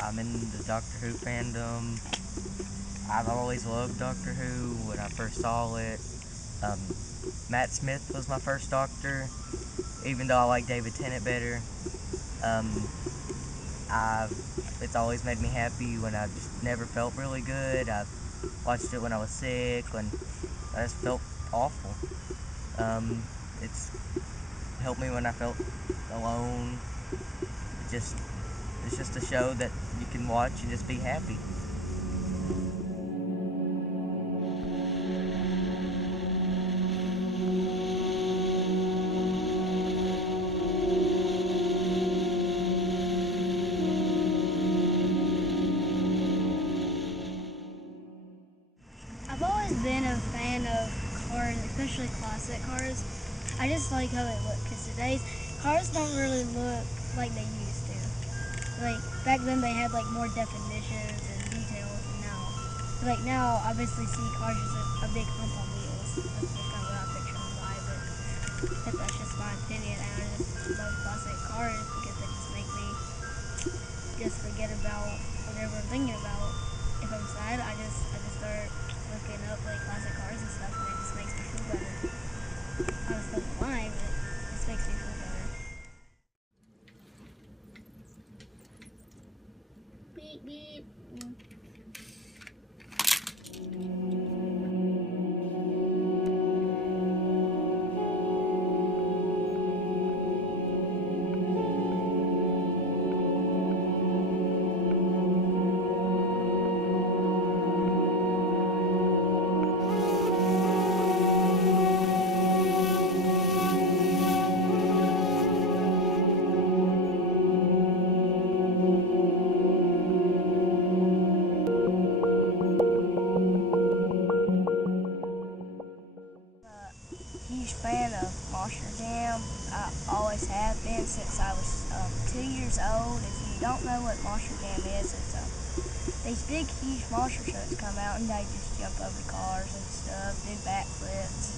I'm in the Doctor Who fandom. I've always loved Doctor Who when I first saw it. Um, Matt Smith was my first Doctor, even though I like David Tennant better. Um, I've it's always made me happy when I just never felt really good. I watched it when I was sick, when I just felt awful. It's helped me when I felt alone. It just it's just a show that you can watch and just be happy. I've always been a fan of cars, especially classic cars. I just like how they look because today's cars don't really look like they used to. Like back then they had like more definitions and details, and now I basically see cars as a big hump on wheels. That's just kind of what I picture them by, but that's just my opinion. And I just love classic cars because they just make me just forget about whatever I'm thinking about. If I'm sad, I just start looking up like classic cars and stuff, and it just makes me feel better. I just don't know why, but it just makes me feel better. Beep beep. Huge fan of Monster Jam. I always have been since I was 2 years old. If you don't know what Monster Jam is, it's these big, huge monster trucks come out and they just jump over cars and stuff, do backflips.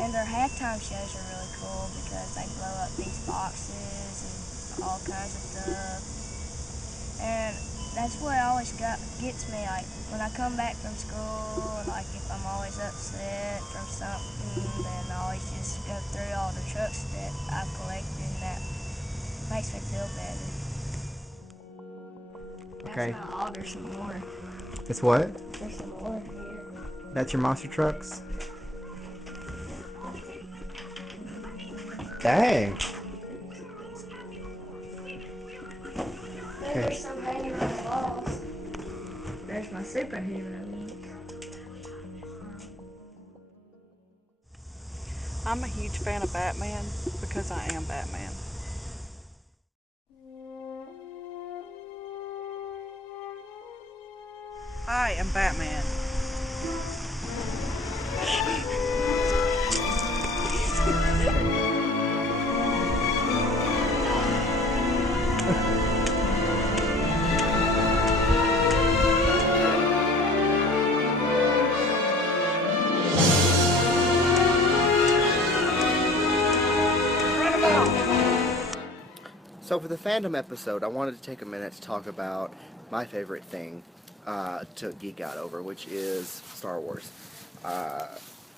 And their halftime shows are really cool because they blow up these boxes and all kinds of stuff. And that's what always gets me. Like when I come back from school, and like if I'm always upset from something, then I always just go through all the trucks that I've collected, and that makes me feel better. Okay. That's not all. There's some more. It's what? There's some more here. That's your monster trucks? Dang. There's some hanging on the walls. There's my superhero. I'm a huge fan of Batman because I am Batman. I am Batman. So for the fandom episode, I wanted to take a minute to talk about my favorite thing to geek out over, which is Star Wars.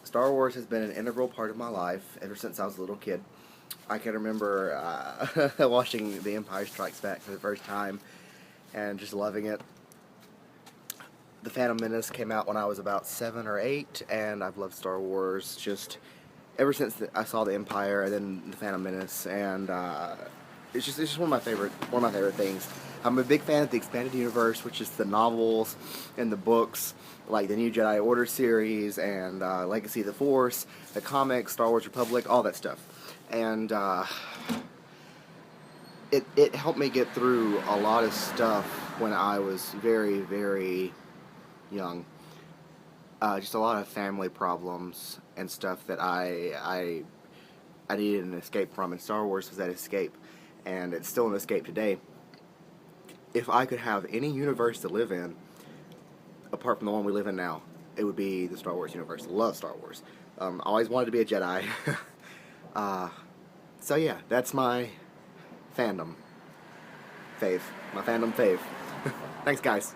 Star Wars has been an integral part of my life ever since I was a little kid. I can remember watching The Empire Strikes Back for the first time and just loving it. The Phantom Menace came out when I was about 7 or 8, and I've loved Star Wars just ever since I saw The Empire and then The Phantom Menace, and it's just one of my favorite things. I'm a big fan of the expanded universe, which is the novels and the books, like the new Jedi Order series and Legacy of the Force, the comics, Star Wars Republic, all that stuff, and it helped me get through a lot of stuff when I was very, very young. Just a lot of family problems and stuff that I needed an escape from, and Star Wars was that escape, and it's still an escape today. If I could have any universe to live in, apart from the one we live in now, it would be the Star Wars universe. Love Star Wars. Always wanted to be a Jedi. So yeah, that's my fandom. fave, my fandom fave. Thanks, guys.